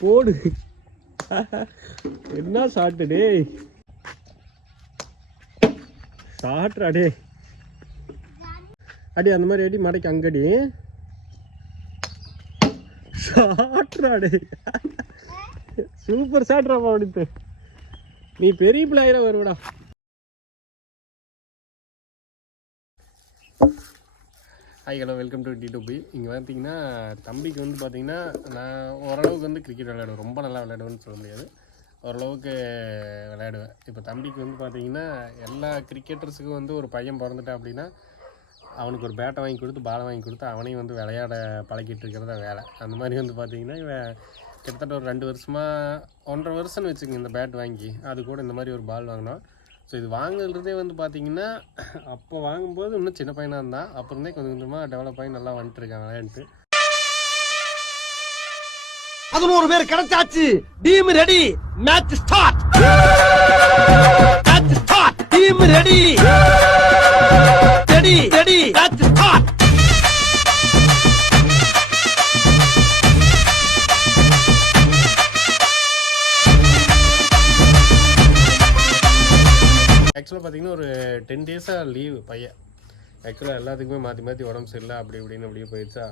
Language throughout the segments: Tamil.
போடு. என்ன ஷாட்டு டே, ஷாட்ரா டே. அடி அந்த மாதிரி அடி மடைக்கு அங்கடி. ஷாட்ரா டே, சூப்பர் ஷாட்ராப்பா. அடித்து நீ பெரிய பிள்ளையில வருவடா. Hi hello, welcome to D2B. இங்கே பார்த்தீங்கன்னா தம்பிக்கு வந்து பார்த்தீங்கன்னா நான் ஓரளவுக்கு வந்து கிரிக்கெட் விளையாடுவேன். ரொம்ப நல்லா விளையாடுவேன்னு சொல்ல முடியாது, ஓரளவுக்கு விளையாடுவேன். இப்போ தம்பிக்கு வந்து பார்த்தீங்கன்னா எல்லா கிரிக்கெட்டர்ஸுக்கும் வந்து ஒரு பையன் பிறந்துட்டான் அப்படின்னா அவனுக்கு ஒரு பேட்டை வாங்கி கொடுத்து பாலை வாங்கி கொடுத்து அவனையும் வந்து விளையாட பழக்கிட்டு இருக்கிறதா வேலை. அந்த மாதிரி வந்து பார்த்தீங்கன்னா இவன் கிட்டத்தட்ட ஒரு 2 வருஷமாக 1.5 வருஷம்னு வச்சுக்கோங்க இந்த பேட் வாங்கி. அது கூட இந்த மாதிரி ஒரு பால் வாங்கினோம். ஸோ இது வாங்குறதே வந்து பார்த்தீங்கன்னா அப்போ வாங்கும்போது இன்னும் சின்ன பையனாக இருந்தான். அப்புறமே கொஞ்சம் கொஞ்சமாக டெவலப் ஆகி நல்லா வந்துட்டு இருக்கான் விளையாண்டு. 11 பேர் கிடைச்சாச்சு. Team ready, match start. Match start. Team ready ready ready, match start. ஆக்சுவலாக பார்த்தீங்கன்னா ஒரு 10 டேஸாக லீவு பையன். ஆக்சுவலாக எல்லாத்துக்குமே மாற்றி மாற்றி உடம்பு சரியில்லை அப்படி இப்படின்னு அப்படியே போயிடுச்சா.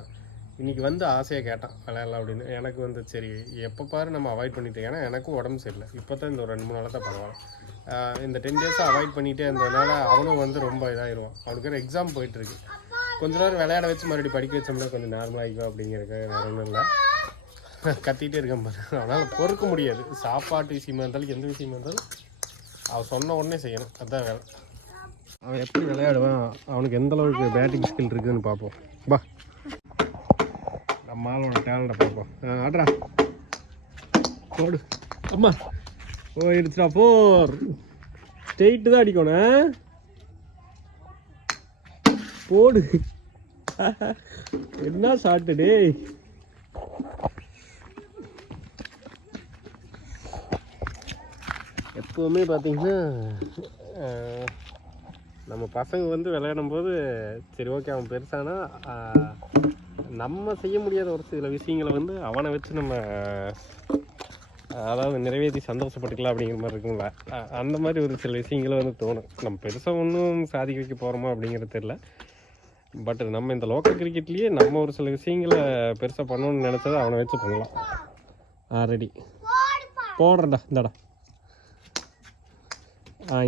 இன்றைக்கி வந்து ஆசையாக கேட்டான் விளையாடலாம் அப்படின்னு. எனக்கு வந்து சரி எப்போ பாரு நம்ம அவாய்ட் பண்ணிட்டு, ஏன்னா எனக்கும் உடம்பு சரியில்லை. இப்போ தான் இந்த ஒரு 2-3 நாளாக தான் பரவாயில்ல. இந்த 10 டேஸாக அவாய்ட் பண்ணிகிட்டே இருந்ததுனால அவனும் வந்து ரொம்ப இதாகிடுவான். அவனுக்கு ஒரு எக்ஸாம் போயிட்டுருக்கு. கொஞ்ச நேரம் விளையாட வச்சு மறுபடியும் படிக்க வச்சோம்னா கொஞ்சம் நார்மலாகிக்கும் அப்படிங்கிறக்க வேறு ஒன்றும் இல்லை. கத்திகிட்டே இருக்கேன் பாரு, அதனால் பொறுக்க முடியாது. சாப்பாட்டு விஷயமா இருந்தாலும் எந்த விஷயமா இருந்தாலும் அவன் சொன்ன உடனே செய்யணும், அதுதான் வேலை. அவன் எப்படி விளையாடுவான், அவனுக்கு எந்த அளவுக்கு பேட்டிங் ஸ்கில் இருக்குதுன்னு பார்ப்போம். பா, நம்ம ஆளோட டேலண்ட்டை பார்ப்போம். ஆட்ரா போடு. அம்மா போயிடுச்சுடா. 4 ஸ்ட்ரெயிட்டு தான் அடிக்கணும். போடு. என்ன ஷாட்டு டே. எப்போவுமே பார்த்தீங்கன்னா நம்ம பசங்க வந்து விளையாடும் போது சரி ஓகே அவன் பெருசானா நம்ம செய்ய முடியாத ஒரு சில விஷயங்களை வந்து அவனை வச்சு நம்ம அதாவது நிறைவேற்றி சந்தோஷப்பட்டுக்கலாம் அப்படிங்கிற மாதிரி இருக்குங்களா. அந்த மாதிரி ஒரு சில விஷயங்களை வந்து தோணும். நம்ம பெருசாக ஒன்றும் சாதிக்க வைக்க போகிறோமா அப்படிங்கிறது தெரியல. பட் நம்ம இந்த லோக்கல் கிரிக்கெட்லேயே நம்ம ஒரு சில விஷயங்களை பெருசாக பண்ணணும்னு நினச்சதை அவனை வச்சு பண்ணலாம். ரெடி போடுறடா. இந்தாடா,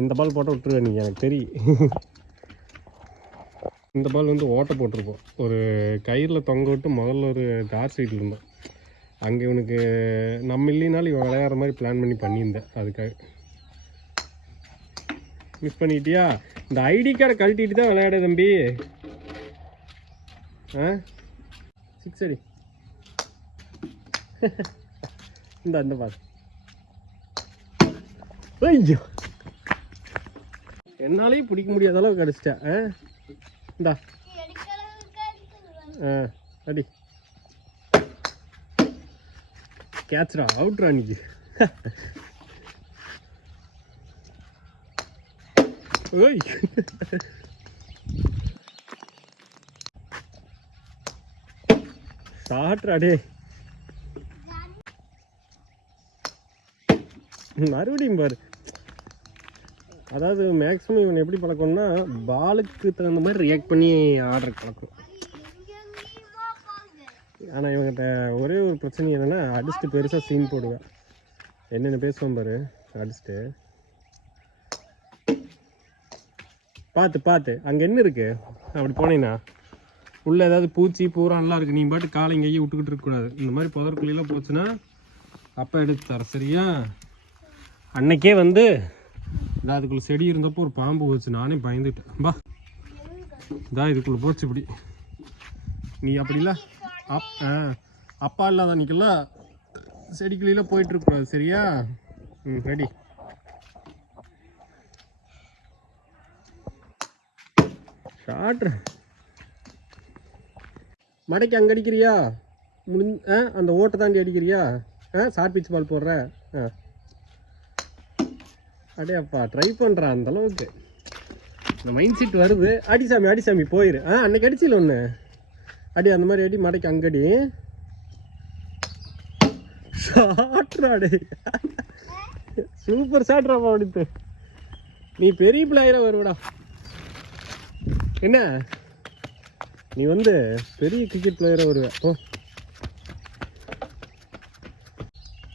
இந்த பால் போட்டால் விட்டுருவேன் நீங்கள், எனக்கு தெரியும். இந்த பால் வந்து ஓட்ட போட்டிருப்போம். ஒரு கயிறில் தொங்க விட்டு முதல்ல ஒரு கார் சைட்டில் இருந்தோம். அங்கே இவனுக்கு நம்ம இல்லைனாலும் இவன் விளையாடுற மாதிரி பிளான் பண்ணி பண்ணியிருந்தேன். அதுக்காக மிஸ் பண்ணிட்டியா. இந்த ஐடி கார்டை கழட்டிட்டு தான் விளையாட தம்பி. 6 அடி. இந்த பால் ஐயோ என்னாலையும் பிடிக்க முடியாத அளவுக்கு அடிச்சிட்டேன். இந்தா அடி. கேட்ச்ரா, அவுட்ரா நீ. ஓய் ஷாட்ரா டே. மறுபடியும் பாரு. அதாவது மேக்ஸிமம் இவன் எப்படி பழக்கணும்னா பாலுக்கு தகுந்த மாதிரி ரியாக்ட் பண்ணி ஆர்டர் பழக்கம். ஆனால் இவங்கிட்ட ஒரே ஒரு பிரச்சனை என்னென்னா அடிச்சுட்டு பெருசாக சீன் போடுவேன். என்னென்ன பேசுவான் பாரு அடிச்சுட்டு. பார்த்து அங்கே என்ன இருக்குது அப்படி போனீங்கன்னா உள்ளே ஏதாவது பூச்சி பூரான்லாம் இருக்குது. நீ பாட்டு காலை இங்கேயே விட்டுக்கிட்டு இருக்கக்கூடாது. இந்த மாதிரி புதற்குள்ளிலாம் போச்சுன்னா அப்போ எடுத்து தர சரியா. அன்னைக்கே வந்து அதுக்குள்ளே செடி இருந்தப்போ ஒரு பாம்பு போச்சு, நானே பயந்துட்டேன். பா இதுக்குள்ளே போச்சு இப்படி. நீ அப்படில அப்பா இல்லாத அன்னைக்கெல்லாம் செடிக்குள்ளே போயிட்டு இருக்கக்கூடாது சரியா. ரெடி. ஷாட்ரு மடைக்கு அங்கே அடிக்கிறியா? அந்த ஓட்டை தாண்டி அடிக்கிறியா? ஷார்ட் பிச் பால் போடுற. அடே அப்பா ட்ரை பண்ணுறான் அந்தளவுக்கு. இந்த மைண்ட் செட் வருது. அடிசாமி போயிரு. அன்னைக்கு அடிச்சில ஒன்று அடி. அந்த மாதிரி அடி மடைக்கு அங்கடி. ஷாட்ராடே சூப்பர் ஷாட்ராப்பா அப்படித்து நீ பெரிய பிள்ளையில வருவடா என்ன நீ வந்து பெரிய கிரிக்கெட் பிளேயராக வருவ ஓ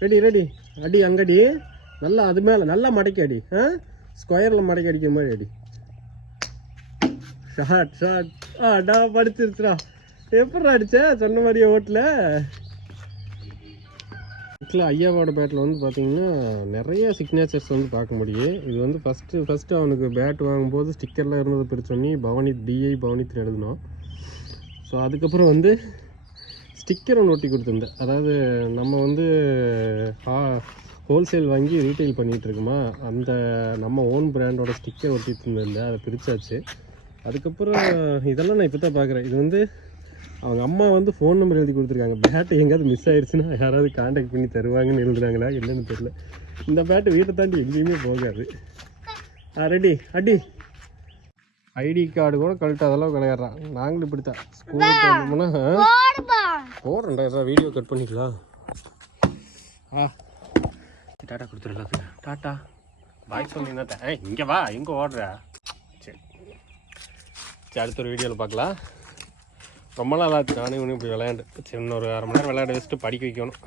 ரெடி ரெடி அடி அங்கடி நல்லா அது மேலே நல்லா மடக்கி அடி ஸ்கொயரில் மடக்கி அடிக்கிற மாதிரி அடி ஷாட் ஷாட் டா படிச்சிருச்சுடா எப்படி அடிச்ச சொன்ன மாதிரியே ஓட்டில் ஆக்சுவலாக ஐயாவோட பேட்டில் வந்து பார்த்தீங்கன்னா நிறைய சிக்னேச்சர்ஸ் வந்து பார்க்க முடியும். இது வந்து ஃபஸ்ட்டு அவனுக்கு பேட் வாங்கும்போது ஸ்டிக்கர்லாம் இருந்ததை பிரிச்சோன்னே பவனி 3 எழுதினோம். ஸோ அதுக்கப்புறம் வந்து ஸ்டிக்கர் ஒன்று ஒட்டி கொடுத்துருந்தேன். அதாவது நம்ம வந்து ஹோல்சேல் வாங்கி ரீட்டைல் பண்ணிகிட்ருக்குமா அந்த நம்ம ஓன் பிராண்டோட ஸ்டிக்கர் ஒட்டிட்டு இருந்தேன். அதை பிரித்தாச்சு. அதுக்கப்புறம் இதெல்லாம் நான் இப்போ தான் பார்க்குறேன். இது வந்து அவங்க அம்மா வந்து ஃபோன் நம்பர் எழுதி கொடுத்துருக்காங்க. பேட்டு எங்கேயாவது மிஸ் ஆயிடுச்சுன்னா யாராவது காண்டாக்ட் பண்ணி தருவாங்கன்னு எழுதுனாங்களா என்னென்னு தெரியல. இந்த பேட்டு வீட்டை தாண்டி எங்கேயுமே போகாது. ரெடி அடி ஐடி கார்டு கூட கழட்டு அதெல்லாம் விளையாடுறான். நாங்களும் இப்படி தான் ஸ்கூலுக்கு வந்தோம்னா போடுறேன்டா ஏதாவது வீடியோ கட் பண்ணிக்கலாம். டாட்டா கொடுத்துருக்காது. டாட்டா பாய் சொல்லியிருந்தா இங்கே வா எங்கே ஓடுற. சரி அடுத்த ஒரு வீடியோவில் பார்க்கலாம். ரொம்ப நாள் ஆச்சு நானும் இவனும் இப்படி விளையாண்டு. சரி இன்னொரு 1/2 மணி நேரம் விளையாட வச்சுட்டு படிக்க வைக்கணும்.